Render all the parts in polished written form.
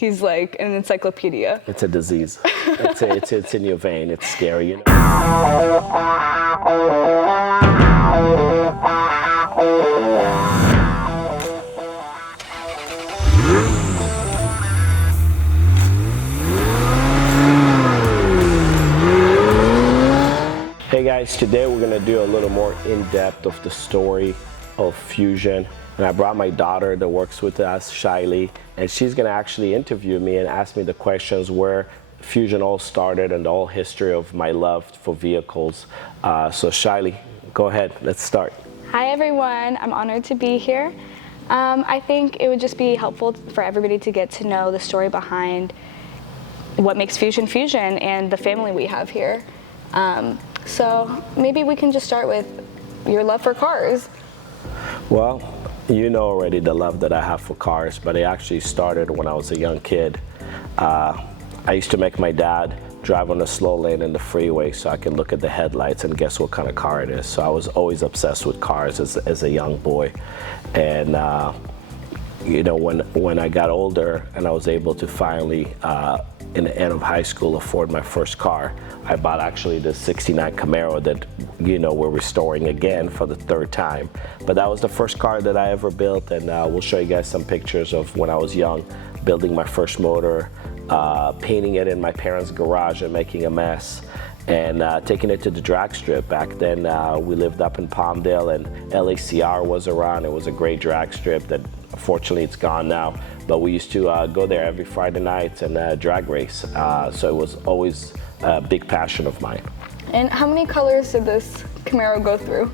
he's like an encyclopedia. It's a disease. It's in your vein. It's scary, you know. Hey guys, today we're gonna do a little more in-depth of the story of Fusion. And I brought my daughter that works with us, Shailee, and she's gonna actually interview me and ask me the questions where Fusion all started and the whole history of my love for vehicles. So Shailee, go ahead, let's start. Hi everyone, I'm honored to be here. I think it would just be helpful for everybody to get to know the story behind what makes Fusion Fusion and the family we have here. So maybe we can just start with your love for cars. Well, you know already the love that I have for cars, but it actually started when I was a young kid. I used to make my dad drive on the slow lane in the freeway so I could look at the headlights and guess what kind of car it is. So I was always obsessed with cars as a young boy. And you know, when I got older and I was able to finally, in the end of high school, afford my first car, I bought actually the '69 Camaro that, you know, we're restoring again for the third time. But that was the first car that I ever built, and we'll show you guys some pictures of when I was young, building my first motor, painting it in my parents' garage and making a mess, and taking it to the drag strip. Back then, we lived up in Palmdale, and LACR was around. It was a great drag strip that, unfortunately, it's gone now. But we used to go there every Friday night and drag race. So it was always a big passion of mine. And how many colors did this Camaro go through?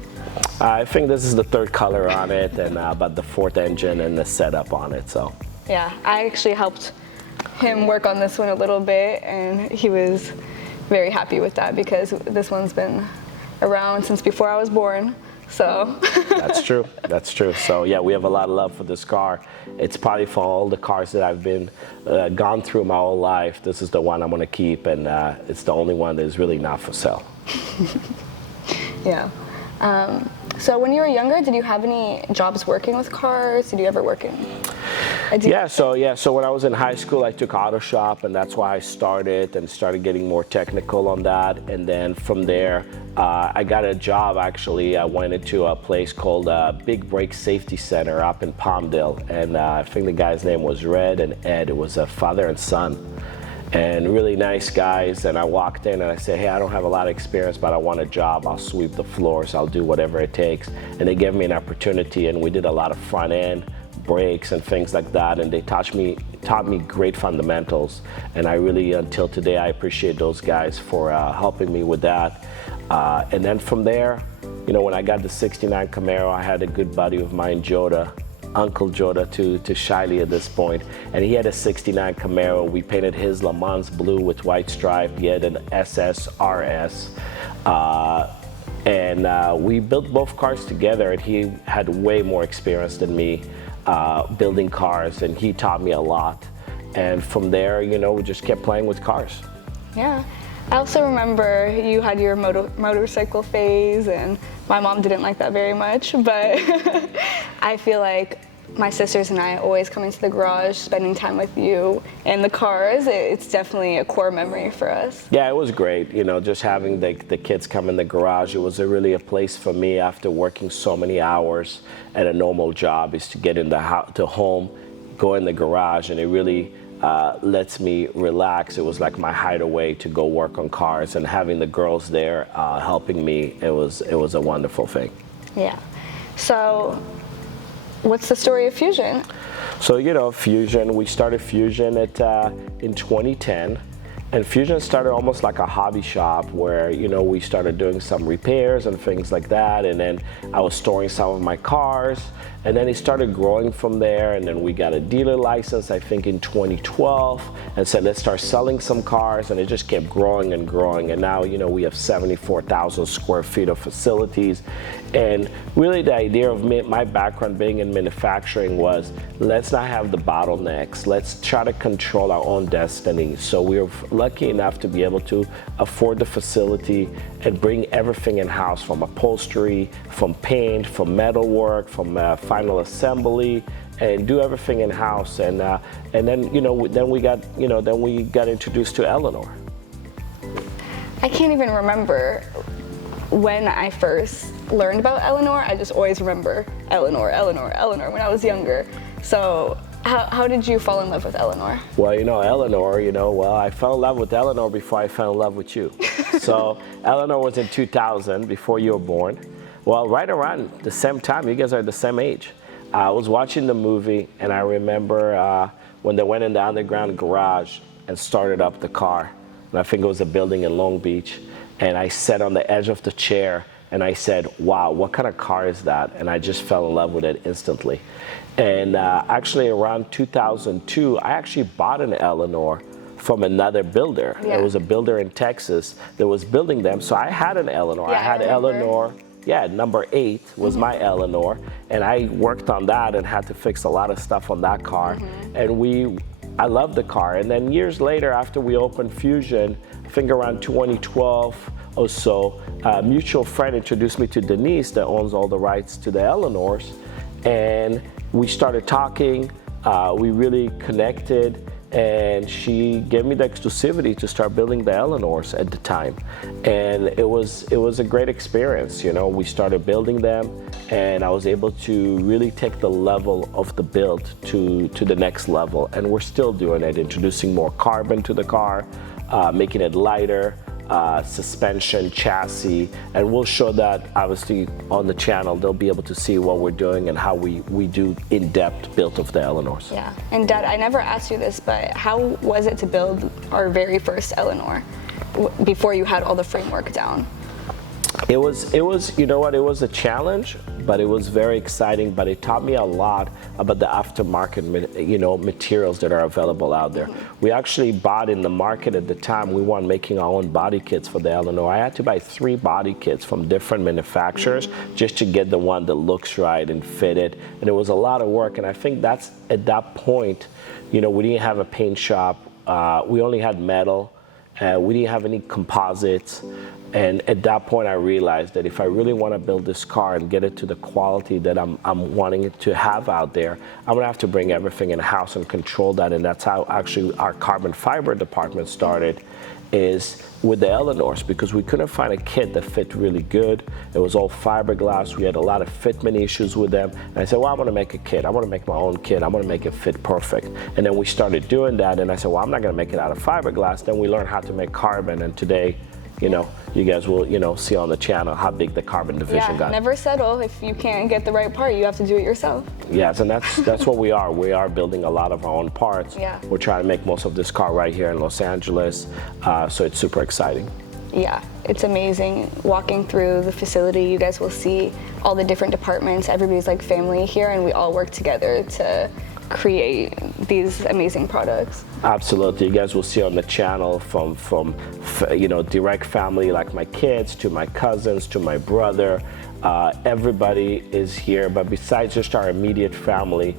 I think this is the third color on it, and about the fourth engine and the setup on it. So yeah, I actually helped him work on this one a little bit, and he was very happy with that because this one's been around since before I was born. So that's true. That's true. So yeah, we have a lot of love for this car. It's probably for all the cars that I've been gone through my whole life. This is the one I'm going to keep, and it's the only one that is really not for sale. Yeah. So when you were younger, did you have any jobs working with cars? Did you ever work in? So when I was in high school, I took auto shop, and that's why I started getting more technical on that. And then from there, I got a job. Actually, I went into a place called Big Brake Safety Center up in Palmdale, and I think the guy's name was Red and Ed. It was a father and son, and really nice guys. And I walked in and I said, hey, I don't have a lot of experience, but I want a job. I'll sweep the floors. I'll do whatever it takes. And they gave me an opportunity, and we did a lot of front end brakes and things like that, and they taught me great fundamentals, and I really, until today, I appreciate those guys for helping me with that. And then from there, you know, when I got the '69 Camaro, I had a good buddy of mine, Joda, Uncle Joda to Shailee at this point, and he had a '69 Camaro. We painted his Le Mans blue with white stripe. He had an SS RS. And we built both cars together, and he had way more experience than me building cars, and he taught me a lot. And from there, you know, we just kept playing with cars. Yeah. I also remember you had your motorcycle phase, and my mom didn't like that very much, but I feel like my sisters and I always coming to the garage, spending time with you and the cars, it's definitely a core memory for us. Yeah, it was great. You know, just having the kids come in the garage, it was really a place for me after working so many hours at a normal job, is to get in the home, go in the garage, and it really lets me relax. It was like my hideaway to go work on cars, and having the girls there helping me, it was a wonderful thing. Yeah. So what's the story of Fusion? So, you know, Fusion, we started Fusion in 2010. And Fusion started almost like a hobby shop where, you know, we started doing some repairs and things like that. And then I was storing some of my cars. And then it started growing from there. And then we got a dealer license, I think, in 2012, and said, let's start selling some cars. And it just kept growing and growing. And now, you know, we have 74,000 square feet of facilities. And really the idea of my background being in manufacturing was, let's not have the bottlenecks. Let's try to control our own destiny. So we were lucky enough to be able to afford the facility and bring everything in-house, from upholstery, from paint, from metalwork, from final assembly, and do everything in house. And then then we got introduced to Eleanor. I can't even remember when I first learned about Eleanor. I just always remember Eleanor when I was younger. So how did you fall in love with Eleanor? Well, Eleanor, I fell in love with Eleanor before I fell in love with you. So Eleanor was in 2000, before you were born. Well, right around the same time, you guys are the same age. I was watching the movie, and I remember when they went in the underground garage and started up the car. And I think it was a building in Long Beach. And I sat on the edge of the chair, and I said, wow, what kind of car is that? And I just fell in love with it instantly. And actually around 2002, I actually bought an Eleanor from another builder. Yeah. It was a builder in Texas that was building them. So I had an Eleanor. Yeah, I had Eleanor. Yeah, number 8 was my Eleanor. And I worked on that and had to fix a lot of stuff on that car. And I loved the car. And then years later, after we opened Fusion, I think around 2012 or so, a mutual friend introduced me to Denise that owns all the rights to the Eleanors. And we started talking, we really connected, and she gave me the exclusivity to start building the Eleanors at the time. And it was a great experience. We started building them, and I was able to really take the level of the build to the next level. And we're still doing it, introducing more carbon to the car, making it lighter, suspension, chassis, and we'll show that obviously on the channel. They'll be able to see what we're doing and how we do in-depth build of the Eleanors. Yeah, and Dad, I never asked you this, but how was it to build our very first Eleanor before you had all the framework down? It was, you know what, it was a challenge, but it was very exciting, but it taught me a lot about the aftermarket, materials that are available out there. We actually bought in the market at the time, we weren't making our own body kits for the Eleanor. I had to buy 3 body kits from different manufacturers just to get the one that looks right and fit it. And it was a lot of work, and I think that's, at that point, we didn't have a paint shop, we only had metal, we didn't have any composites. And at that point, I realized that if I really want to build this car and get it to the quality that I'm wanting it to have out there, I'm going to have to bring everything in-house and control that. And that's how actually our carbon fiber department started, is with the Eleanors, because we couldn't find a kit that fit really good. It was all fiberglass. We had a lot of fitment issues with them. And I said, well, I want to make a kit. I want to make my own kit. I want to make it fit perfect. And then we started doing that. And I said, well, I'm not going to make it out of fiberglass. Then we learned how to make carbon. And today, you guys will, see on the channel how big the carbon division got. Never settle. If you can't get the right part, you have to do it yourself. Yes, and that's what we are. We are building a lot of our own parts. Yeah. We're trying to make most of this car right here in Los Angeles, so it's super exciting. Yeah, it's amazing. Walking through the facility, you guys will see all the different departments. Everybody's like family here, and we all work together to create these amazing products. Absolutely. You guys will see on the channel from direct family, like my kids, to my cousins, to my brother. Everybody is here, but besides just our immediate family,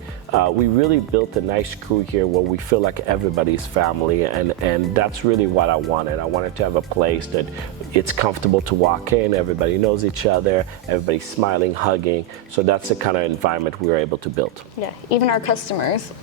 we really built a nice crew here where we feel like everybody's family, and that's really what I wanted. I wanted to have a place that it's comfortable to walk in, everybody knows each other, everybody's smiling, hugging, so that's the kind of environment we were able to build. Yeah, even our customers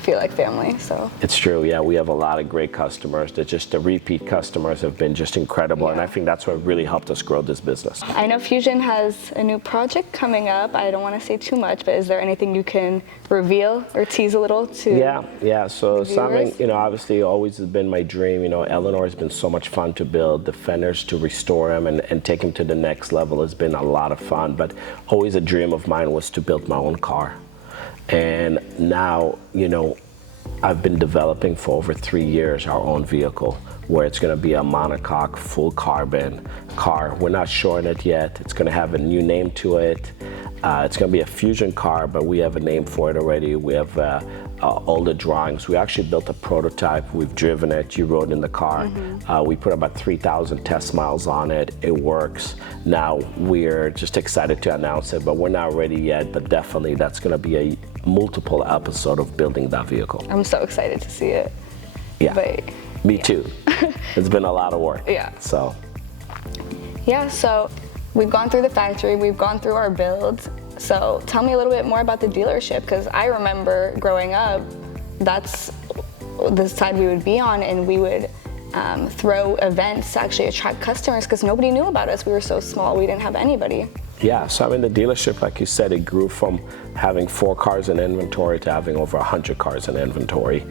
feel like family, so. It's true, yeah, we have a lot of great customers. The repeat customers have been just incredible, and I think that's what really helped us grow this business. I know Fusion has a new project coming up. I don't want to say too much, but is there anything you can reveal or tease a little to? Yeah, so something, obviously always has been my dream. Eleanor has been so much fun to build. The fenders, to restore them and take them to the next level has been a lot of fun, but always a dream of mine was to build my own car. And now, I've been developing for over 3 years our own vehicle, where it's going to be a monocoque, full carbon car. We're not showing it yet. It's going to have a new name to it. It's going to be a Fusion car, but we have a name for it already. We have all the drawings. We actually built a prototype. We've driven it. You rode in the car. We put about 3,000 test miles on it. It works. Now we're just excited to announce it, but we're not ready yet. But definitely that's going to be a multiple episode of building that vehicle. I'm so excited to see it. Yeah, but, me too. It's been a lot of work. Yeah. So. Yeah, so we've gone through the factory, we've gone through our builds. So tell me a little bit more about the dealership, because I remember growing up, that's the side we would be on, and we would throw events to actually attract customers because nobody knew about us. We were so small, we didn't have anybody. Yeah, so I mean, the dealership, like you said, it grew from having 4 cars in inventory to having over 100 cars in inventory.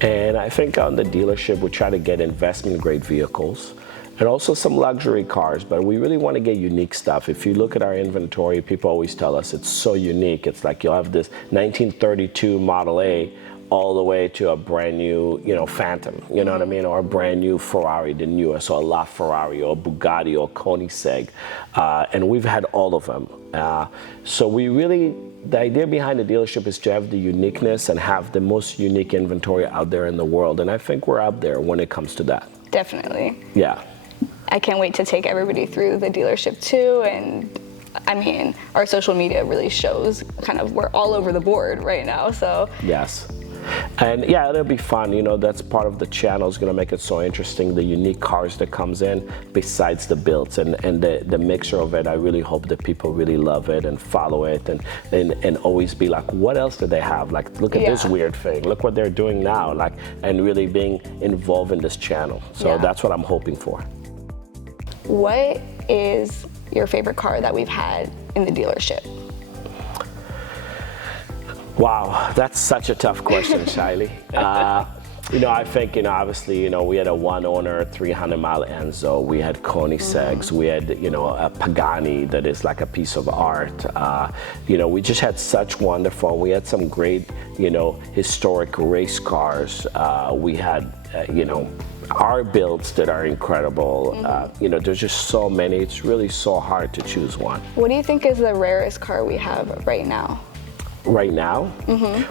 And I think on the dealership, we try to get investment-grade vehicles and also some luxury cars, but we really want to get unique stuff. If you look at our inventory, people always tell us it's so unique. It's like you'll have this 1932 Model A all the way to a brand new, Phantom, you know what I mean? Or a brand new Ferrari, the newest, or a LaFerrari, or a Bugatti, or Koenigsegg. And we've had all of them. So the idea behind the dealership is to have the uniqueness and have the most unique inventory out there in the world. And I think we're out there when it comes to that. Definitely. Yeah. I can't wait to take everybody through the dealership too. And I mean, our social media really shows we're all over the board right now, so. Yes. And yeah, it'll be fun. That's part of the channel is going to make it so interesting. The unique cars that comes in besides the builds and the mixture of it. I really hope that people really love it and follow it and always be like, what else do they have? Like, look at this weird thing. Look what they're doing now. Like, and really being involved in this channel. So that's what I'm hoping for. What is your favorite car that we've had in the dealership? Wow, that's such a tough question, Shailee. I think, obviously, we had a one-owner 300-mile Enzo. We had Koenigsegg's. We had, a Pagani that is like a piece of art. We just had such wonderful. We had some great, historic race cars. We had, our builds that are incredible. There's just so many. It's really so hard to choose one. What do you think is the rarest car we have right now? Right now?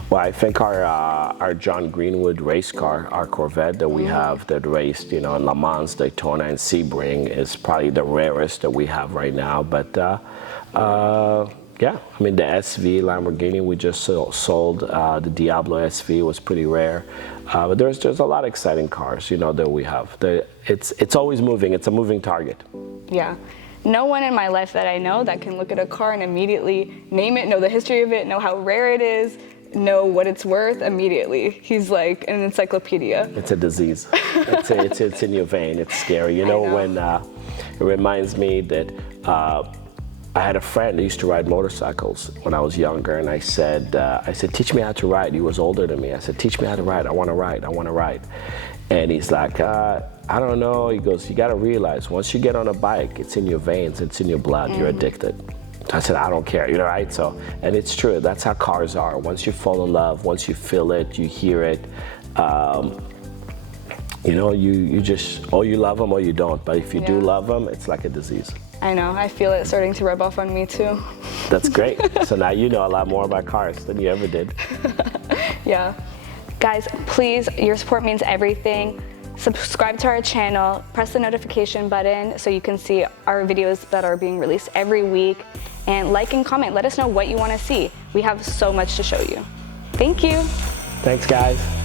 Well, I think our John Greenwood race car, our Corvette that we have that raced, in Le Mans, Daytona, and Sebring is probably the rarest that we have right now. But yeah, I mean, the SV Lamborghini we just sold, the Diablo SV was pretty rare. But there's a lot of exciting cars, that we have. It's always moving. It's a moving target. Yeah. No one in my life that I know that can look at a car and immediately name it, know the history of it, know how rare it is, know what it's worth immediately. He's like an encyclopedia. It's a disease. It's in your vein. It's scary. When it reminds me that I had a friend who used to ride motorcycles when I was younger, and I said, teach me how to ride. He was older than me. I said, teach me how to ride. I want to ride. And he's like, I don't know. He goes, you got to realize once you get on a bike, it's in your veins, it's in your blood, you're addicted. I said, I don't care, right? So, and it's true, that's how cars are. Once you fall in love, once you feel it, you hear it, you just, or you love them or you don't. But if you do love them, it's like a disease. I know, I feel it starting to rub off on me too. That's great. So now you know a lot more about cars than you ever did. Yeah. Guys, please, your support means everything. Subscribe to our channel, press the notification button so you can see our videos that are being released every week, and like and comment. Let us know what you want to see. We have so much to show you. Thank you. Thanks, guys.